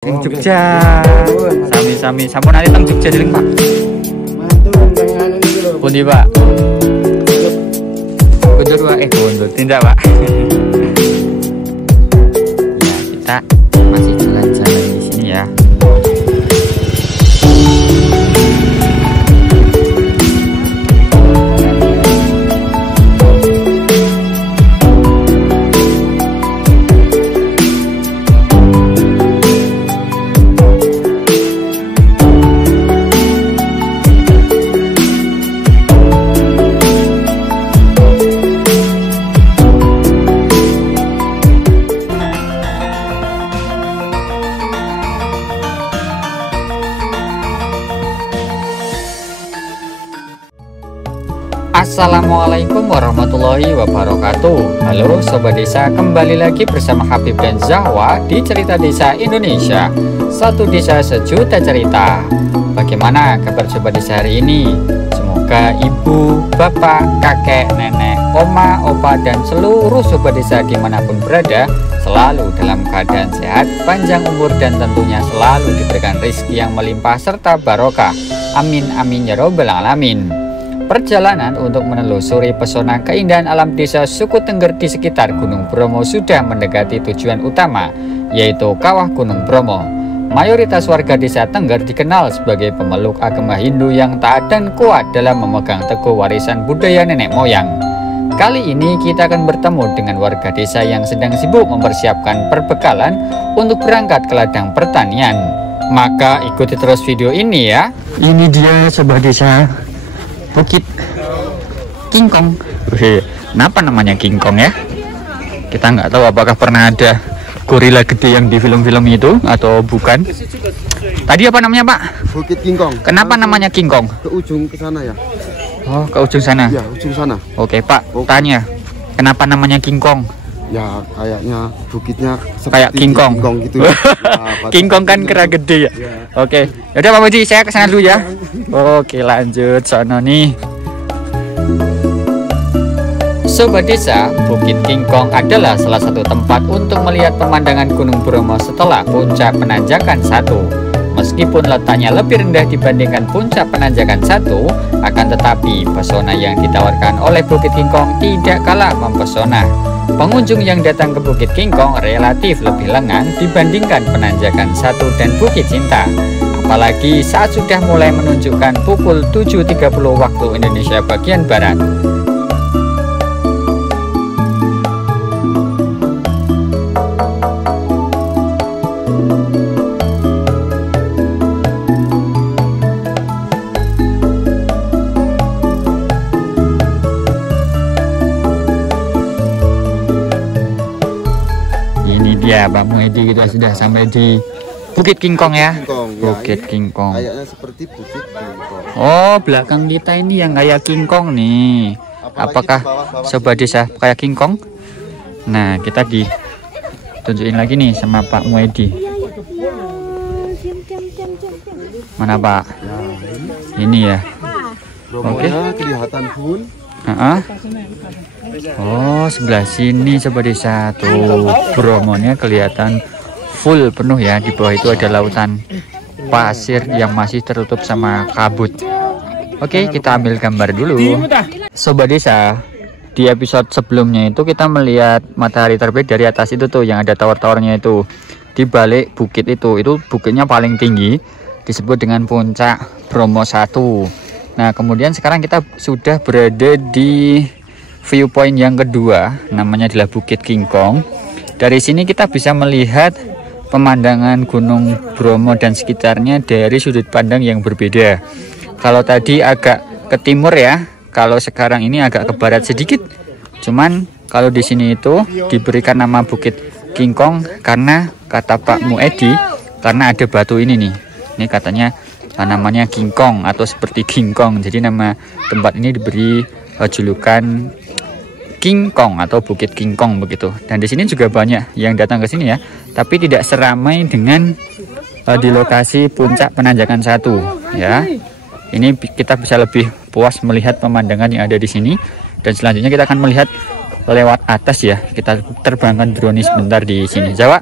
Ning Jogja. Sami-sami sampun nate teng Jogja deling, Pak. Pundi, Pak? Kundur, Pak. Kundur tindak, Pak. Ya, kita masih jalan-jalan di sini ya. Assalamualaikum warahmatullahi wabarakatuh. Halo Sobat Desa, kembali lagi bersama Habib dan Zahwa di Cerita Desa Indonesia. Satu desa sejuta cerita. Bagaimana kabar Sobat Desa hari ini? Semoga ibu, bapak, kakek, nenek, oma, opa, dan seluruh Sobat Desa dimanapun berada selalu dalam keadaan sehat, panjang umur, dan tentunya selalu diberikan rezeki yang melimpah serta barokah. Amin amin ya robbal alamin. Perjalanan untuk menelusuri pesona keindahan alam desa Suku Tengger di sekitar Gunung Bromo sudah mendekati tujuan utama, yaitu Kawah Gunung Bromo. Mayoritas warga desa Tengger dikenal sebagai pemeluk agama Hindu yang taat dan kuat dalam memegang teguh warisan budaya nenek moyang. Kali ini kita akan bertemu dengan warga desa yang sedang sibuk mempersiapkan perbekalan untuk berangkat ke ladang pertanian. Maka ikuti terus video ini ya. Ini dia Sobat Desa, Bukit King Kong. Kenapa namanya King Kong ya? Kita nggak tahu apakah pernah ada gorila gede yang di film-film itu atau bukan. Tadi apa namanya, Pak? Bukit King Kong. Kenapa namanya King Kong? Ke ujung ke sana ya. Oh, ke ujung sana. Ya, ujung sana. Oke, Pak. Tanya, kenapa namanya King Kong? Ya, kayaknya bukitnya kayak King Kong. King Kong gitu. Ya, King Kong kan kera gede ya. Oke. Yaudah Pak Muji, saya kesana dulu ya. Oke, lanjut sono nih. Sobat Desa, Bukit King Kong adalah salah satu tempat untuk melihat pemandangan Gunung Bromo setelah puncak penanjakan 1. Meskipun letaknya lebih rendah dibandingkan puncak penanjakan 1, akan tetapi pesona yang ditawarkan oleh Bukit King Kong tidak kalah mempesona. Pengunjung yang datang ke Bukit King Kong relatif lebih lengang dibandingkan penanjakan 1 dan Bukit Cinta. Apalagi saat sudah mulai menunjukkan pukul 7.30 waktu Indonesia bagian Barat. Ini dia Pak Muedi, kita sudah sampai di Bukit King Kong ya. King Kong, ya, Bukit King Kong. Kayaknya seperti Bukit King Kong. Oh, belakang kita ini yang kayak King Kong nih. Apakah Sobat Desa kayak King Kong? Nah, kita ditunjukin lagi nih sama Pak Muedi. Mana Pak? Ya, ini ya. Bromonya kelihatan pun. Oh, sebelah sini Sobat Desa tuh Bromonya kelihatan full penuh ya. Di bawah itu ada lautan pasir yang masih tertutup sama kabut. Oke, kita ambil gambar dulu. Sobat Desa, di episode sebelumnya itu kita melihat matahari terbit dari atas itu tuh, yang ada tower-towernya itu. Di balik bukit itu bukitnya paling tinggi, disebut dengan puncak Bromo 1. Nah, kemudian sekarang kita sudah berada di viewpoint yang kedua, namanya adalah Bukit King Kong. Dari sini kita bisa melihat pemandangan Gunung Bromo dan sekitarnya dari sudut pandang yang berbeda. Kalau tadi agak ke timur ya, kalau sekarang ini agak ke barat sedikit. Cuman kalau di sini itu diberikan nama Bukit King Kong karena kata Pak Muedi, karena ada batu ini nih. Ini katanya namanya King Kong atau seperti King Kong. Jadi nama tempat ini diberi julukan King Kong atau Bukit King Kong begitu. Dan di sini juga banyak yang datang ke sini ya, tapi tidak seramai dengan di lokasi puncak penanjakan 1 ya. Ini kita bisa lebih puas melihat pemandangan yang ada di sini. Dan selanjutnya kita akan melihat lewat atas ya. Kita terbangkan drone sebentar di sini. Jawa,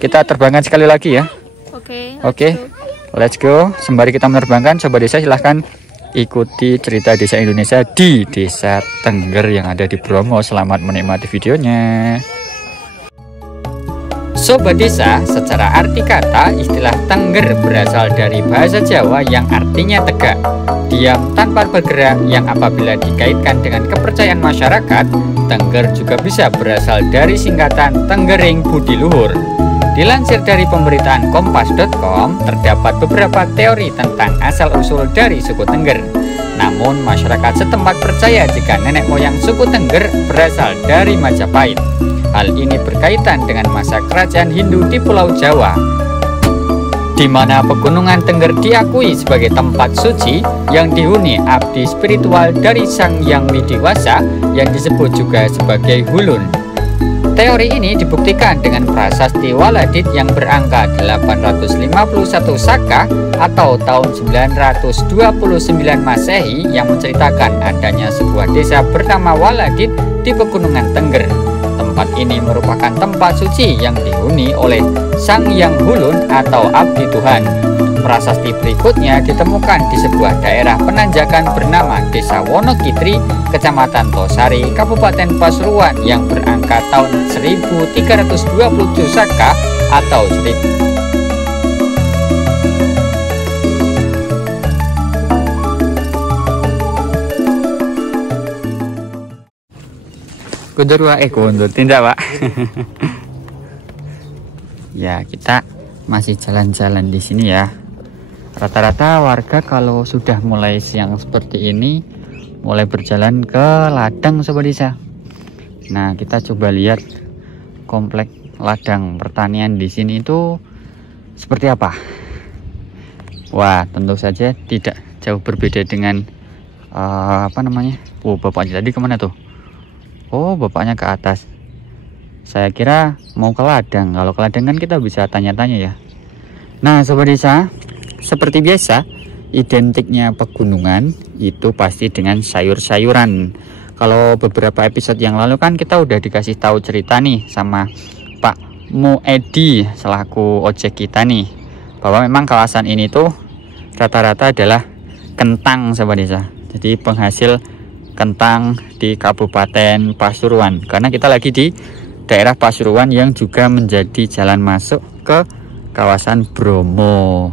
kita terbangkan sekali lagi ya. Oke, let's go. Sembari kita menerbangkan, Sobat Desa silahkan ikuti cerita desa Indonesia di Desa Tengger yang ada di Bromo. Selamat menikmati videonya. Sobat Desa, secara arti kata, istilah Tengger berasal dari bahasa Jawa yang artinya tegak, diam tanpa bergerak, yang apabila dikaitkan dengan kepercayaan masyarakat, Tengger juga bisa berasal dari singkatan Tenggering Budi Luhur. Dilansir dari pemberitaan kompas.com, terdapat beberapa teori tentang asal-usul dari suku Tengger. Namun, masyarakat setempat percaya jika nenek moyang suku Tengger berasal dari Majapahit. Hal ini berkaitan dengan masa kerajaan Hindu di Pulau Jawa, di mana pegunungan Tengger diakui sebagai tempat suci yang dihuni abdi spiritual dari Sang Hyang Widiwasa yang disebut juga sebagai Hulun. Teori ini dibuktikan dengan prasasti Waladit yang berangka 851 Saka atau tahun 929 Masehi yang menceritakan adanya sebuah desa bernama Waladit di Pegunungan Tengger. Tempat ini merupakan tempat suci yang dihuni oleh Sang Hyang Hulun atau Abdi Tuhan. Prasasti berikutnya ditemukan di sebuah daerah penanjakan bernama Desa Wonokitri, Kecamatan Tosari, Kabupaten Pasuruan yang berangka tahun 1327 Saka atau 1000. Kundur tindak Pak. Ya, kita masih jalan-jalan di sini ya. Rata-rata warga kalau sudah mulai siang seperti ini mulai berjalan ke ladang Sobat Desa. Nah, kita coba lihat komplek ladang pertanian di sini itu seperti apa. Wah, tentu saja tidak jauh berbeda dengan Oh, bapaknya tadi kemana tuh? Oh, bapaknya ke atas. Saya kira mau ke ladang. Kalau ke ladang kan kita bisa tanya-tanya ya. Nah, Sobat Desa, seperti biasa, identiknya pegunungan itu pasti dengan sayur-sayuran. Kalau beberapa episode yang lalu kan kita udah dikasih tahu cerita nih sama Pak Muedi selaku ojek kita nih, bahwa memang kawasan ini tuh rata-rata adalah kentang Sobat Desa. Jadi penghasil kentang di Kabupaten Pasuruan, karena kita lagi di daerah Pasuruan yang juga menjadi jalan masuk ke kawasan Bromo.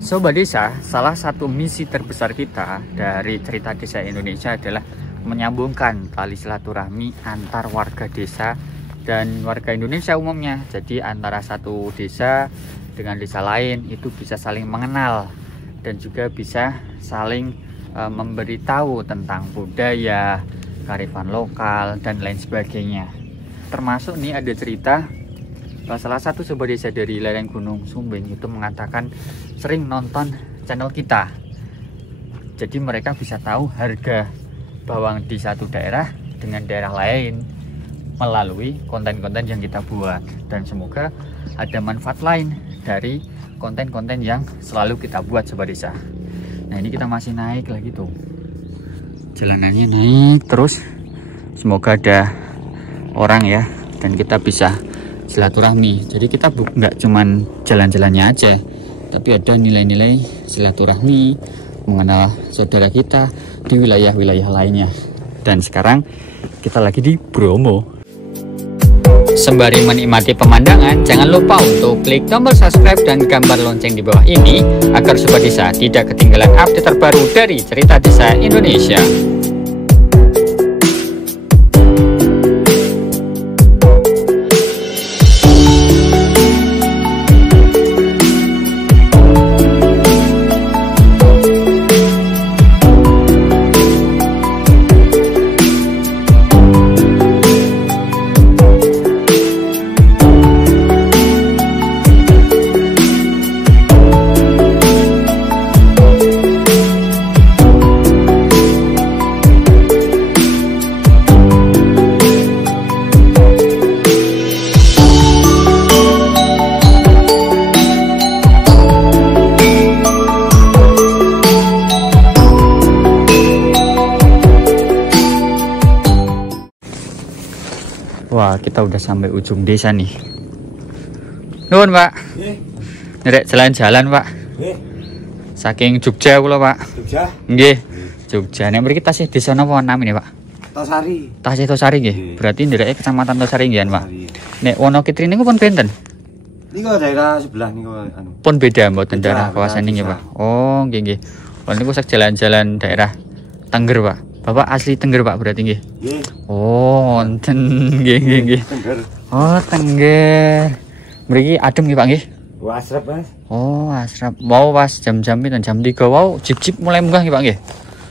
Sobat Desa, salah satu misi terbesar kita dari cerita desa Indonesia adalah menyambungkan tali silaturahmi antar warga desa dan warga Indonesia umumnya. Jadi antara satu desa dengan desa lain itu bisa saling mengenal dan juga bisa saling memberitahu tentang budaya, kearifan lokal dan lain sebagainya. Termasuk nih ada cerita salah satu Sobat Desa dari lereng Gunung Sumbing itu mengatakan sering nonton channel kita. Jadi mereka bisa tahu harga bawang di satu daerah dengan daerah lain melalui konten-konten yang kita buat. Dan semoga ada manfaat lain dari konten-konten yang selalu kita buat Sobat Desa. Nah, ini kita masih naik lagi tuh. Jalanannya naik terus. Semoga ada orang ya dan kita bisa silaturahmi. Jadi kita nggak cuman jalan-jalannya aja, tapi ada nilai-nilai silaturahmi, mengenal saudara kita di wilayah-wilayah lainnya. Dan sekarang kita lagi di Bromo. Sembari menikmati pemandangan, jangan lupa untuk klik tombol subscribe dan gambar lonceng di bawah ini agar Sobat Desa tidak ketinggalan update terbaru dari cerita desa Indonesia. Wah, kita udah sampai ujung desa nih. Nuwun, Pak. Nggih. Nderek jalan-jalan, Pak. Nggih. Saking Jogja kula, Pak. Jogja. Nggih. Jogja. Nek mriki tasih desa napa namine, Pak? Tosari. Tasih Tosari nggih. Nggih. Berarti ndereke Kecamatan Tosari nggih, Pak. Tosari. Nek Wonokitri niku pun benten. Niku daerah sebelah niku anu. Pun beda mboten Beda, daerah kawasan beda, ini, bisa. Pak. Oh, nggih nggih. Kalau niku sak jalan-jalan daerah Tengger, Pak. Bapak asli Tengger, Pak, berarti nggih. Nggih. Oh, wonten nggih nggih nggih. Tengger. Oh, Tengger. Mriki adem nggih, Pak nggih. Wah, asrep, Mas. Oh, asrap. Mau pas jam-jam itu jam 3 wow, jip-jip mulai munggah nggih, Pak nggih.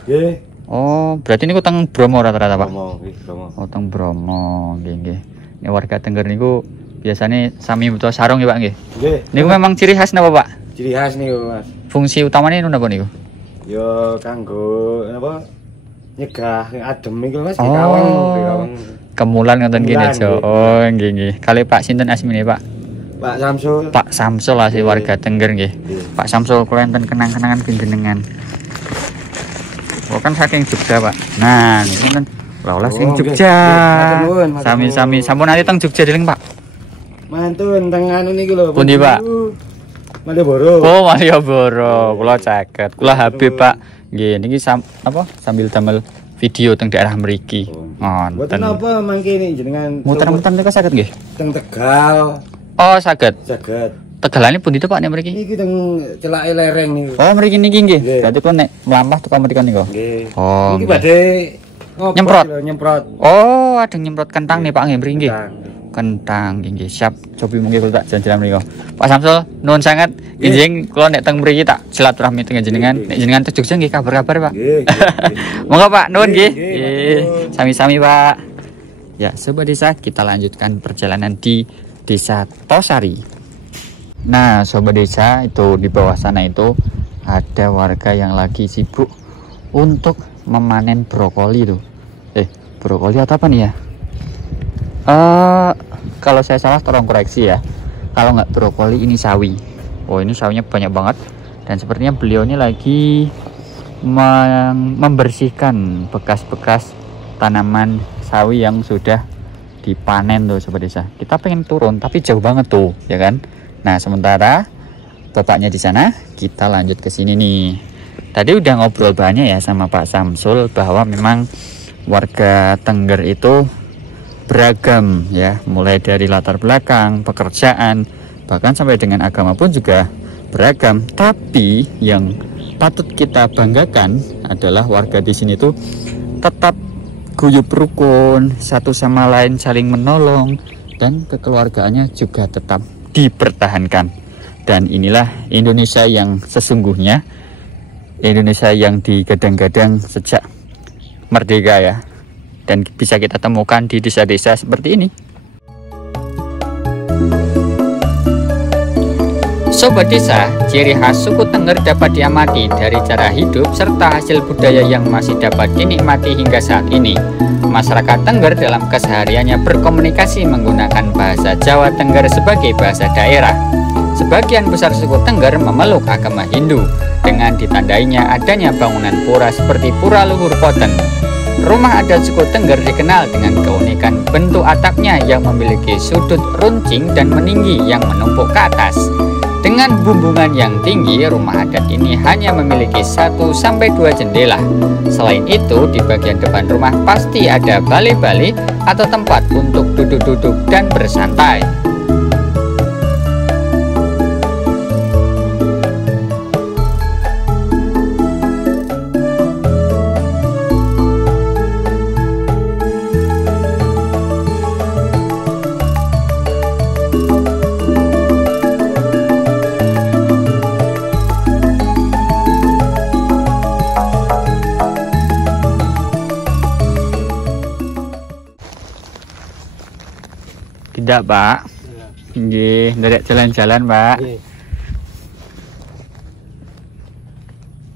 Nggih. Oh, berarti niku teng Bromo rata-rata, Pak. Bromo, nggih, Bromo. Oh, teng Bromo, nggih nggih. Ini warga Tengger niku biasanya sami butuh sarung nggih, Pak nggih. Nggih. Niku memang ciri khas napa, Pak? Ciri khas niku, Mas. Fungsi utamanya napa niku? Yo kanggo napa? Nyegah adem iku, Mas, Oh. kawang. Kemulan ngoten kene Kemulan, aja. nggih. Oh, nggih nggih. Kali Pak sinten asmine, Pak? Pak Samsul. Pak Samsul asli warga Tengger nggih. Nggih. Pak Samsul kula enten kenang-kenangan pinjenengan. Oh kan saking Jogja, Pak. Nah, niku kan lha sing Oh, nggih. Jogja. Matur nuwun, matur Sami-sami. nuwun. Sampun nanti teng Jogja deleng, Pak. Mantun teng anu niki lho. Pundi, Pak? Malioboro. Oh, Malioboro. Kula caket. Kula Habib, Pak. Nggih, niki apa? Sambil damel video teng daerah mriki. Mboten Ngonten. napa mangke nih jenengan Muter-muter niku saged nggih? teng Tegal Oh, saged. saged. Tegalane pundi to, Pak, nek mriki? Iki teng celake lereng niku. Oh, mriki niki nggih. Nggih. Berarti kok nek mlampah teko mriki niku. Nggih. Oh, Iki nggih. badhe ngopo Nyemprot? lho, nyemprot. Oh, ada nyemprot kentang nih, Pak nggih mriki nggih. Kentang. Kentang nggih. Siap. Cobi mungkin kula tak jalan-jalan mriki. Pak Samsul, nuwun sangat. Nggih. Izin kula nek teng mriki tak silaturahmi teng jenengan. Nggih. Nek jenengan teng Jogja nggih kabar-kabar, Pak. Nggih. Monggo, Pak, nuwun nggih. Nggih, Nggih. matur. Sami-sami, Pak. Ya, Sobat Desa, kita lanjutkan perjalanan di Desa Tosari. Nah, Sobat Desa, itu di bawah sana itu ada warga yang lagi sibuk untuk memanen brokoli tuh. Brokoli atau apa nih ya? Kalau saya salah tolong koreksi ya. Kalau nggak brokoli ini sawi. Oh, ini sawinya banyak banget. Dan sepertinya beliau ini lagi membersihkan bekas-bekas tanaman sawi yang sudah dipanen tuh, Sobat Desa. Kita pengen turun tapi jauh banget tuh, ya kan? Nah, sementara bapaknya di sana, kita lanjut ke sini nih. Tadi udah ngobrol banyak ya sama Pak Samsul bahwa memang warga Tengger itu beragam ya, mulai dari latar belakang, pekerjaan, bahkan sampai dengan agama pun juga beragam. Tapi yang patut kita banggakan adalah warga di sini tuh tetap guyup rukun, satu sama lain saling menolong, dan kekeluargaannya juga tetap dipertahankan. Dan inilah Indonesia yang sesungguhnya, Indonesia yang digadang-gadang sejak merdeka ya, dan bisa kita temukan di desa-desa seperti ini. Sobat Desa, ciri khas suku Tengger dapat diamati dari cara hidup serta hasil budaya yang masih dapat dinikmati hingga saat ini. Masyarakat Tengger dalam kesehariannya berkomunikasi menggunakan bahasa Jawa Tengger sebagai bahasa daerah. Sebagian besar suku Tengger memeluk agama Hindu, dengan ditandainya adanya bangunan pura seperti Pura Luhur Poten. Rumah adat suku Tengger dikenal dengan keunikan bentuk atapnya yang memiliki sudut runcing dan meninggi yang menumpuk ke atas. Dengan bumbungan yang tinggi, rumah adat ini hanya memiliki 1-2 jendela. Selain itu, di bagian depan rumah pasti ada balai-balai atau tempat untuk duduk-duduk dan bersantai. Tidak, Pak. Nggih, nderek jalan-jalan, Pak.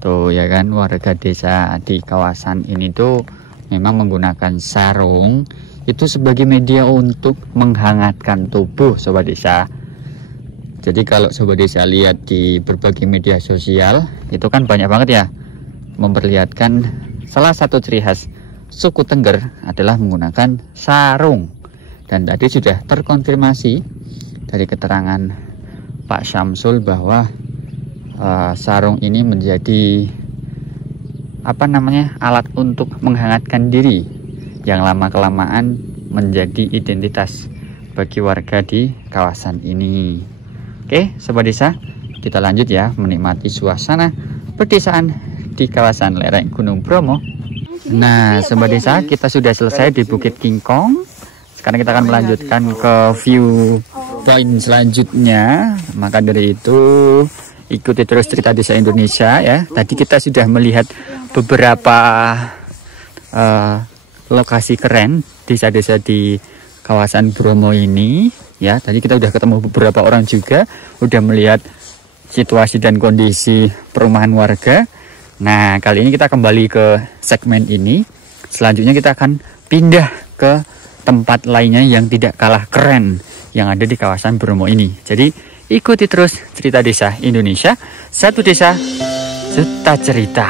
Tuh ya kan, warga desa di kawasan ini tuh memang menggunakan sarung itu sebagai media untuk menghangatkan tubuh, Sobat Desa. Jadi kalau Sobat Desa lihat di berbagai media sosial, itu kan banyak banget ya memperlihatkan salah satu ciri khas suku Tengger adalah menggunakan sarung. Dan tadi sudah terkonfirmasi dari keterangan Pak Syamsul bahwa sarung ini menjadi alat untuk menghangatkan diri yang lama-kelamaan menjadi identitas bagi warga di kawasan ini. Oke, Sobat Desa, kita lanjut ya menikmati suasana pedesaan di kawasan lereng Gunung Bromo. Nah, Sobat Desa, kita sudah selesai di Bukit Kingkong. Sekarang kita akan melanjutkan ke view point selanjutnya. Maka dari itu ikuti terus Cerita Desa Indonesia ya. Tadi kita sudah melihat beberapa lokasi keren desa-desa di kawasan Bromo ini ya. Tadi kita udah ketemu beberapa orang juga, udah melihat situasi dan kondisi perumahan warga. Nah, kali ini kita kembali ke segmen ini. Selanjutnya kita akan pindah ke tempat lainnya yang tidak kalah keren yang ada di kawasan Bromo ini. Jadi ikuti terus Cerita Desa Indonesia, satu desa, juta cerita.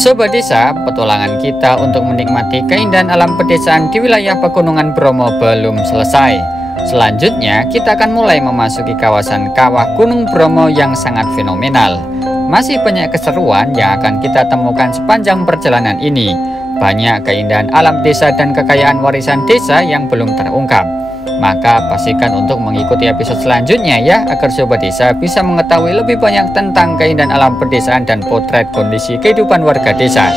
Sobat Desa, petualangan kita untuk menikmati keindahan alam pedesaan di wilayah Pegunungan Bromo belum selesai. Selanjutnya, kita akan mulai memasuki kawasan kawah Gunung Bromo yang sangat fenomenal. Masih banyak keseruan yang akan kita temukan sepanjang perjalanan ini. Banyak keindahan alam desa dan kekayaan warisan desa yang belum terungkap. Maka pastikan untuk mengikuti episode selanjutnya ya, agar Sobat Desa bisa mengetahui lebih banyak tentang keindahan alam pedesaan dan potret kondisi kehidupan warga desa.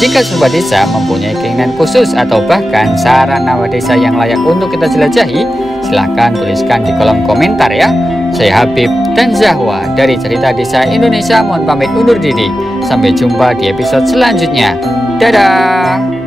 Jika Sobat Desa mempunyai keinginan khusus atau bahkan saran nama desa yang layak untuk kita jelajahi, silahkan tuliskan di kolom komentar ya. Saya Habib dan Zahwa dari Cerita Desa Indonesia mohon pamit undur diri. Sampai jumpa di episode selanjutnya. Dadah.